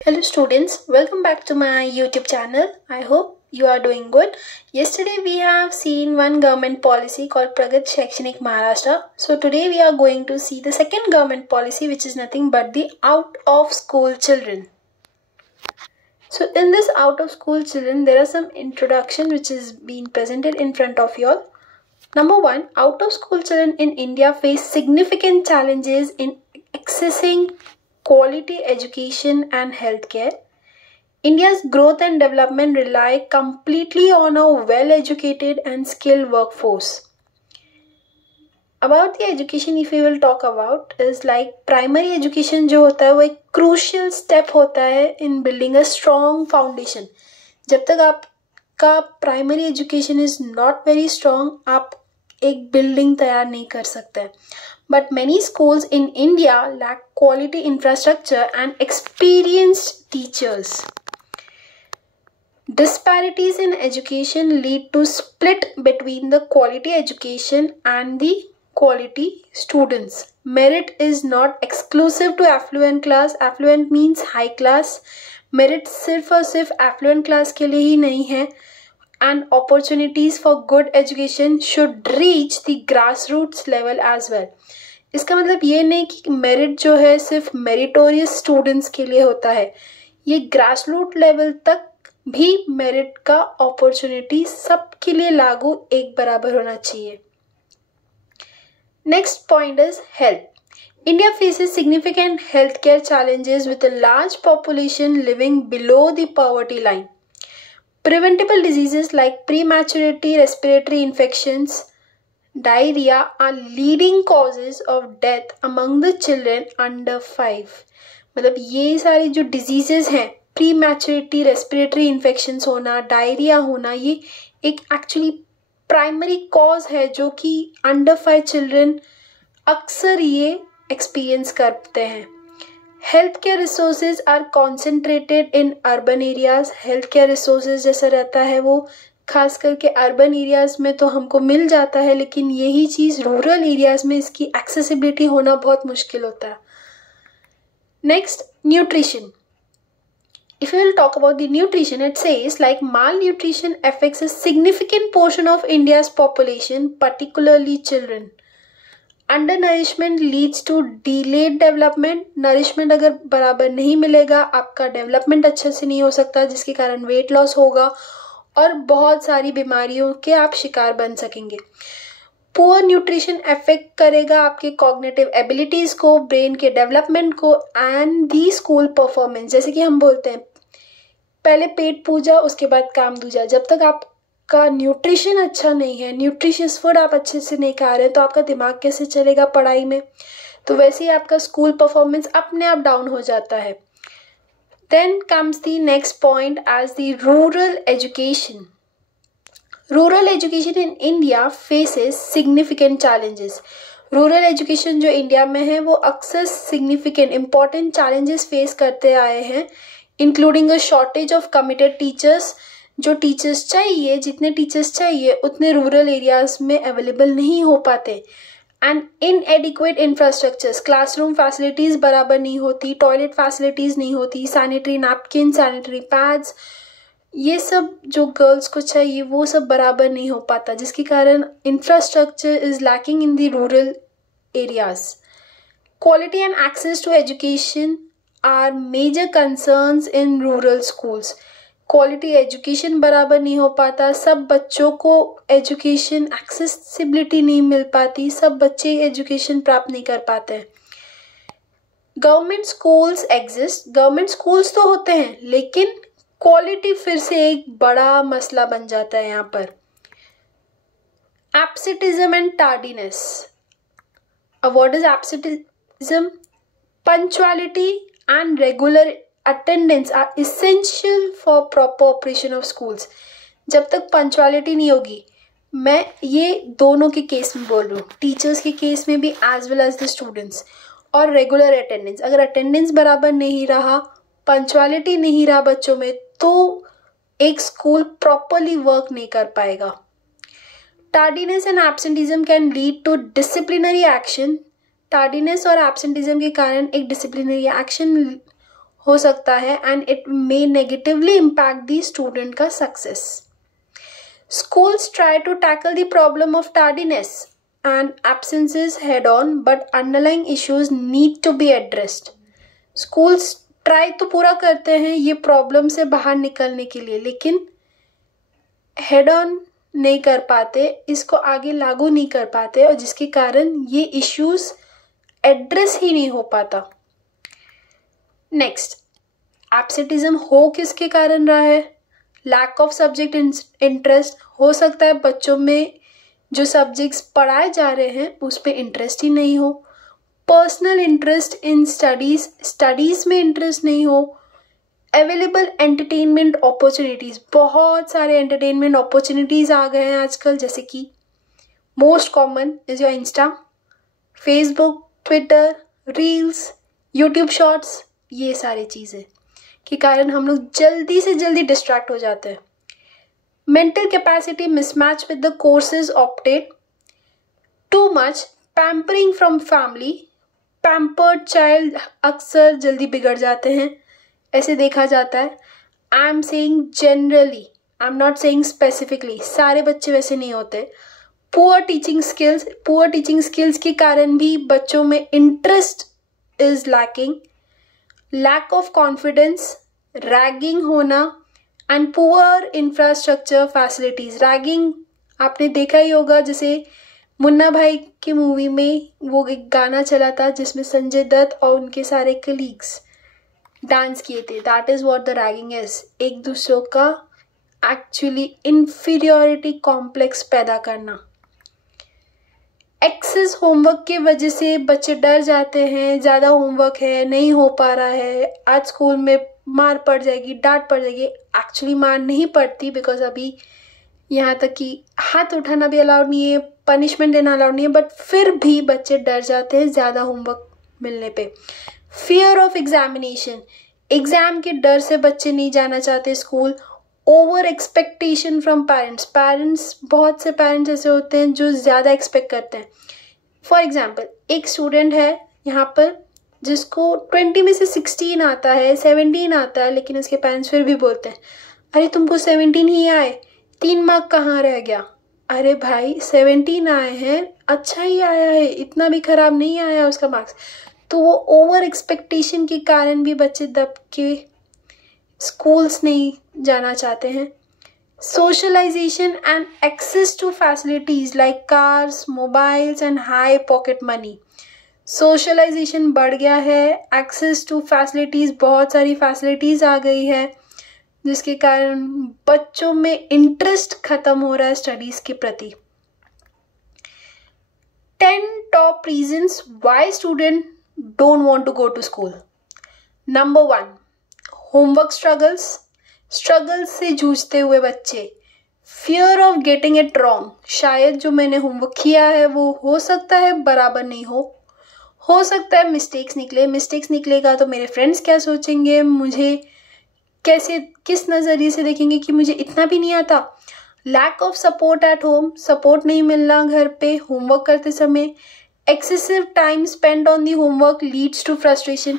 Hello students, welcome back to my YouTube channel. I hope you are doing good. Yesterday we have seen one government policy called Pragat Shakshanik Maharashtra. So today we are going to see the second government policy, which is nothing but the out of school children. So in this out of school children, there are some introduction which is being presented in front of you all. Number one, out of school children in India face significant challenges in accessing quality education and healthcare. India's growth and development rely completely on a well-educated and skilled workforce. About the education, if we will talk about, is like primary education जो होता है वो एक crucial step होता है in building a strong foundation. जब तक आपका primary education is not very strong, आप एक building तैयार नहीं कर सकते. But many schools in India lack quality infrastructure and experienced teachers. Disparities in education lead to split between the quality education and the quality students. Merit is not exclusive to affluent class. Affluent means high class. Merit सिर्फ और सिर्फ affluent class के लिए ही नहीं है. And opportunities for good education should reach the grassroots level as well. इसका मतलब ये नहीं कि मेरिट जो है सिर्फ मेरिटोरियस स्टूडेंट्स के लिए होता है. ये ग्रासरूट लेवल तक भी मेरिट का अपॉर्चुनिटी सबके लिए लागू एक बराबर होना चाहिए. Next point is health. India faces significant healthcare challenges with a large population living below the poverty line. Preventable diseases like prematurity, respiratory infections, diarrhea are leading causes of death among the children under 5. मतलब ये सारी जो diseases हैं, prematurity, respiratory infections होना, diarrhea होना, ये एक actually primary cause है जो कि under 5 children अक्सर ये experience करते हैं. Healthcare resources are concentrated in urban areas. Healthcare resources जैसा रहता है वो खास करके अर्बन एरियाज में तो हमको मिल जाता है, लेकिन यही चीज़ रूरल एरियाज में इसकी एक्सेसिबिलिटी होना बहुत मुश्किल होता है. Next, nutrition. If we will talk about the nutrition, it says like malnutrition affects a significant portion of India's population, particularly children. Undernourishment leads to delayed development. Nourishment अगर बराबर नहीं मिलेगा, आपका डेवलपमेंट अच्छे से नहीं हो सकता, जिसके कारण वेट लॉस होगा और बहुत सारी बीमारियों के आप शिकार बन सकेंगे. पुअर न्यूट्रिशन अफेक्ट करेगा आपके कॉग्निटिव एबिलिटीज को, ब्रेन के डेवलपमेंट को एंड दी स्कूल परफॉर्मेंस. जैसे कि हम बोलते हैं पहले पेट पूजा उसके बाद काम दूजा. जब तक आपका न्यूट्रिशन अच्छा नहीं है, न्यूट्रिशियस फूड आप अच्छे से नहीं खा रहे हैं, तो आपका दिमाग कैसे चलेगा पढ़ाई में. तो वैसे ही आपका स्कूल परफॉर्मेंस अपने आप डाउन हो जाता है. Then comes the next point as the rural education. Rural education in India faces significant challenges. Rural education जो इंडिया में है वो अक्सर significant important challenges face करते आए हैं, including a shortage of committed teachers. जो टीचर्स चाहिए, जितने टीचर्स चाहिए उतने रूरल एरियाज में अवेलेबल नहीं हो पाते. एंड इनएडिक्वेट इंफ्रास्ट्रक्चर्स, क्लासरूम फैसिलिटीज़ बराबर नहीं होती, टॉयलेट फैसिलिटीज़ नहीं होती, सैनिटरी नैपकिन, सैनिटरी पैड्स, ये सब जो गर्ल्स को चाहिए वो सब बराबर नहीं हो पाता, जिसके कारण infrastructure is lacking in the rural areas. Quality and access to education are major concerns in rural schools. Quality education बराबर नहीं हो पाता, सब बच्चों को एजुकेशन एक्सेसिबिलिटी नहीं मिल पाती, सब बच्चे एजुकेशन प्राप्त नहीं कर पाते हैं. Government schools exist, government schools तो होते हैं, लेकिन क्वालिटी फिर से एक बड़ा मसला बन जाता है यहाँ पर. Absenteeism and tardiness. What is absenteeism? Punctuality and regular attendance are essential for proper operation of schools. जब तक पंक्चुअलिटी नहीं होगी, मैं ये दोनों के केस में बोल रही हूँ, टीचर्स के केस में भी as well as the students. और रेगुलर अटेंडेंस, अगर अटेंडेंस बराबर नहीं रहा, पंक्चुअलिटी नहीं रहा बच्चों में, तो एक स्कूल प्रॉपरली वर्क नहीं कर पाएगा. Tardiness and absenteeism can lead to disciplinary action. Tardiness और एब्सेंटिज्म के कारण एक डिसिप्लिनरी एक्शन हो सकता है and it may negatively impact the student का success. Schools try to tackle the problem of tardiness and absences head on, but underlying issues need to be addressed. Schools try तो पूरा करते हैं ये problem से बाहर निकलने के लिए, लेकिन हेड ऑन नहीं कर पाते, इसको आगे लागू नहीं कर पाते, और जिसके कारण ये इश्यूज एड्रेस ही नहीं हो पाता. नेक्स्ट, एब्सेंटिज्म हो किसके कारण रहा है? Lack of subject interest. हो सकता है बच्चों में जो सब्जेक्ट्स पढ़ाए जा रहे हैं उस पर इंटरेस्ट ही नहीं हो. पर्सनल इंटरेस्ट इन स्टडीज़ में इंटरेस्ट नहीं हो. अवेलेबल एंटरटेनमेंट अपॉर्चुनिटीज़, बहुत सारे एंटरटेनमेंट अपॉर्चुनिटीज़ आ गए हैं आजकल, जैसे कि most common is your Insta, Facebook, Twitter, reels, YouTube shorts. ये सारी चीज़ें के कारण हम लोग जल्दी से जल्दी डिस्ट्रैक्ट हो जाते हैं. Mental capacity mismatch with the courses opted. Too much pampering from family. Pampered child अक्सर जल्दी बिगड़ जाते हैं, ऐसे देखा जाता है. I am saying generally, I am not saying specifically, सारे बच्चे वैसे नहीं होते. पुअर टीचिंग स्किल्स के कारण भी बच्चों में interest is lacking. Lack of confidence, ragging होना and poor infrastructure facilities. Ragging आपने देखा ही होगा, जैसे मुन्ना भाई की मूवी में वो एक गाना चला था जिसमें संजय दत्त और उनके सारे कलीग्स डांस किए थे. That is what the ragging is. एक दूसरों का एक्चुअली इंफीरियोरिटी कॉम्प्लेक्स पैदा करना. एक्सेस होमवर्क की वजह से बच्चे डर जाते हैं, ज़्यादा होमवर्क है, नहीं हो पा रहा है, आज स्कूल में मार पड़ जाएगी, डांट पड़ जाएगी. एक्चुअली मार नहीं पड़ती, बिकॉज अभी यहाँ तक कि हाथ उठाना भी अलाउड नहीं है, पनिशमेंट देना अलाउड नहीं है, बट फिर भी बच्चे डर जाते हैं ज़्यादा होमवर्क मिलने पे. फियर ऑफ एग्जामिनेशन, एग्ज़ाम के डर से बच्चे नहीं जाना चाहते school. Over expectation from parents, बहुत से पेरेंट्स ऐसे होते हैं जो ज़्यादा एक्सपेक्ट करते हैं. फॉर एग्जाम्पल, एक स्टूडेंट है यहाँ पर जिसको 20 में से 16 आता है, 17 आता है, लेकिन उसके पेरेंट्स फिर भी बोलते हैं अरे तुमको 17 ही आए, 3 मार्क कहाँ रह गया. अरे भाई 17 आए हैं, अच्छा ही आया है, इतना भी खराब नहीं आया उसका मार्क्स. तो वो ओवर एक्सपेक्टेशन के कारण भी बच्चे दब के स्कूल्स नहीं जाना चाहते हैं. Socialisation and access to facilities like cars, mobiles and high pocket money. Socialisation बढ़ गया है, एक्सेस टू फैसिलिटीज, बहुत सारी फैसिलिटीज आ गई है, जिसके कारण बच्चों में इंटरेस्ट खत्म हो रहा है स्टडीज के प्रति. 10 top reasons why student don't want to go to school. Number 1, homework struggles से जूझते हुए बच्चे. Fear of getting it wrong, शायद जो मैंने होमवर्क किया है वो हो सकता है बराबर नहीं हो सकता है मिस्टेक्स निकलेगा तो मेरे फ्रेंड्स क्या सोचेंगे, मुझे कैसे, किस नज़रिए से देखेंगे कि मुझे इतना भी नहीं आता. Lack of support at home, support नहीं मिलना घर पे होमवर्क करते समय. Excessive time spend on the homework leads to frustration.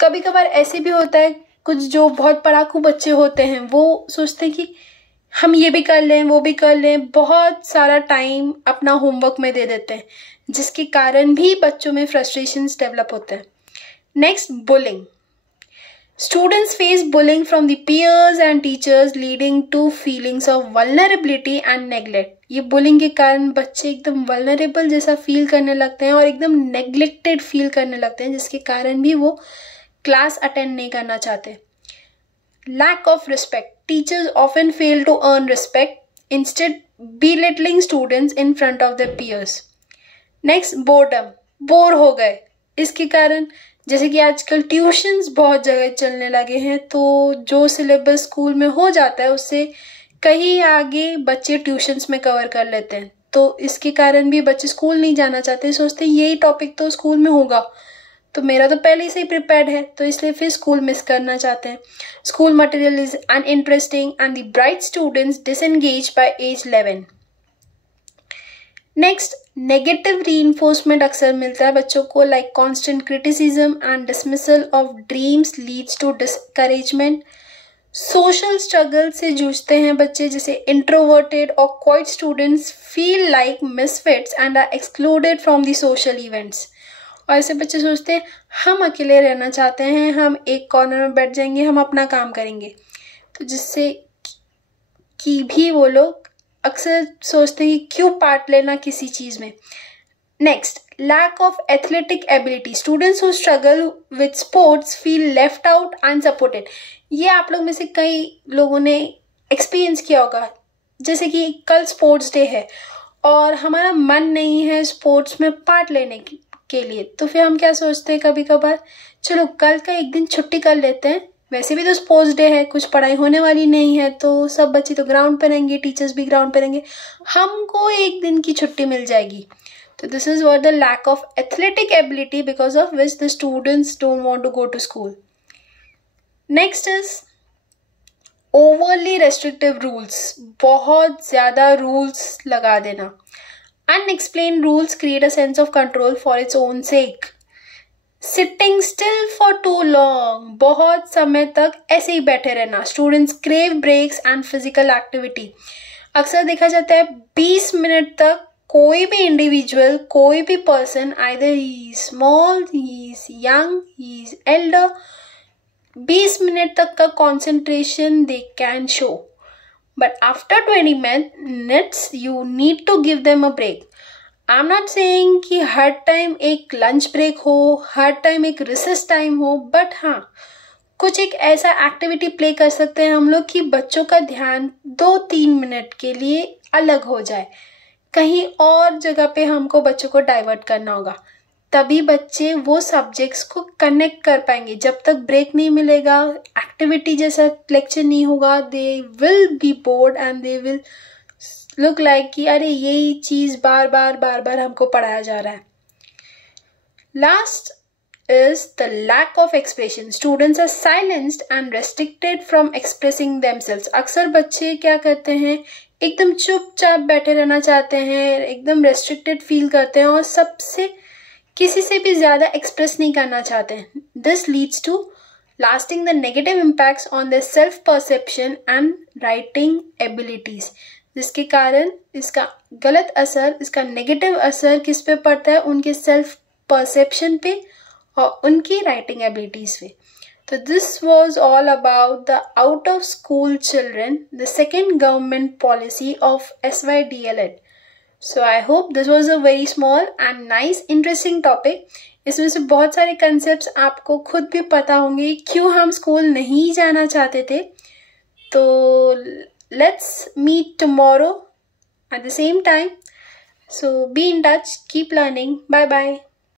कभी कभार ऐसे भी होता है, कुछ जो बहुत पढ़ाकू बच्चे होते हैं वो सोचते हैं कि हम ये भी कर लें वो भी कर लें, बहुत सारा टाइम अपना होमवर्क में दे देते हैं, जिसके कारण भी बच्चों में फ्रस्ट्रेशंस डेवलप होते हैं. Next, bullying. Students face bullying from the peers and teachers leading to feelings of vulnerability and neglect. ये bullying के कारण बच्चे एकदम vulnerable जैसा फील करने लगते हैं और एकदम neglected फील करने लगते हैं, जिसके कारण भी वो क्लास अटेंड नहीं करना चाहते. Lack of respect. Teachers often fail to earn respect, instead belittling students in front of their peers. Next, boredom. Bore हो गए. इसके कारण जैसे कि आजकल ट्यूशन्स बहुत जगह चलने लगे हैं, तो जो सिलेबस स्कूल में हो जाता है उससे कहीं आगे बच्चे ट्यूशन्स में कवर कर लेते हैं, तो इसके कारण भी बच्चे स्कूल नहीं जाना चाहते, सोचते हैं यही टॉपिक तो स्कूल में होगा तो मेरा तो पहले से ही प्रिपेयर्ड है, तो इसलिए फिर स्कूल मिस करना चाहते हैं. School material is uninteresting and the bright students disengage by age 11. Next, negative reinforcement अक्सर मिलता है बच्चों को, like constant criticism and dismissal of dreams leads to discouragement. Social struggle से जूझते हैं बच्चे, जैसे इंट्रोवर्टेड और quiet students feel like misfits and are excluded from the social events. और ऐसे बच्चे सोचते हैं हम अकेले रहना चाहते हैं, हम एक कॉर्नर में बैठ जाएंगे, हम अपना काम करेंगे, तो जिससे कि भी वो लोग अक्सर सोचते हैं कि क्यों पार्ट लेना किसी चीज़ में। Next, lack of athletic ability, students who struggle with sports feel left out unsupported. ये आप लोग में से कई लोगों ने एक्सपीरियंस किया होगा, जैसे कि कल स्पोर्ट्स डे है और हमारा मन नहीं है स्पोर्ट्स में पार्ट लेने के लिए, तो फिर हम क्या सोचते हैं कभी कभार, चलो कल का एक दिन छुट्टी कर लेते हैं, वैसे भी तो स्पोर्ट्स डे है, कुछ पढ़ाई होने वाली नहीं है, तो सब बच्चे तो ग्राउंड पे रहेंगे, टीचर्स भी ग्राउंड पे रहेंगे, हमको एक दिन की छुट्टी मिल जाएगी। तो this is what the lack of athletic ability because of which the students don't want to go to school. Next is overly restrictive rules, बहुत ज्यादा रूल्स लगा देना। Unexplained rules create a sense of control for its own sake. Sitting still for too long, बहुत समय तक ऐसे ही बैठे रहना। Students crave breaks and physical activity. अक्सर देखा जाता है 20 मिनट तक कोई भी इंडिविजुअल, कोई भी person, either he is small, he is young, he is elder, 20 minute तक का concentration they can show. But after 20 minutes, you need to give them a break. I'm not saying कि हर time एक lunch break हो, हर time एक recess time हो, but हाँ कुछ एक ऐसा एक्टिविटी प्ले कर सकते हैं हम लोग कि बच्चों का ध्यान 2-3 मिनट के लिए अलग हो जाए, कहीं और जगह पे हमको बच्चों को डाइवर्ट करना होगा, तभी बच्चे वो सब्जेक्ट्स को कनेक्ट कर पाएंगे। जब तक ब्रेक नहीं मिलेगा, एक्टिविटी जैसा लेक्चर नहीं होगा, they will be board and they will look like कि अरे यही चीज बार बार हमको पढ़ाया जा रहा है। Last is the lack of expression. Students are silenced and restricted from expressing themselves. अक्सर बच्चे क्या करते हैं, एकदम चुपचाप बैठे रहना चाहते हैं, एकदम restricted फील करते हैं और सबसे किसी से भी ज़्यादा एक्सप्रेस नहीं करना चाहते हैं। This leads to lasting the negative impacts on their self perception and writing abilities. जिसके कारण इसका गलत असर, इसका नेगेटिव असर किस पे पड़ता है, उनके सेल्फ परसेप्शन पे और उनकी राइटिंग एबिलिटीज पे। तो this was all about the out of school children, the second government policy of SYDLED. So I hope this was a very small and nice interesting topic. इसमें से बहुत सारे concepts आपको खुद भी पता होंगे क्यों हम स्कूल नहीं जाना चाहते थे। तो let's meet tomorrow at the same time. So be in touch, keep learning. Bye bye.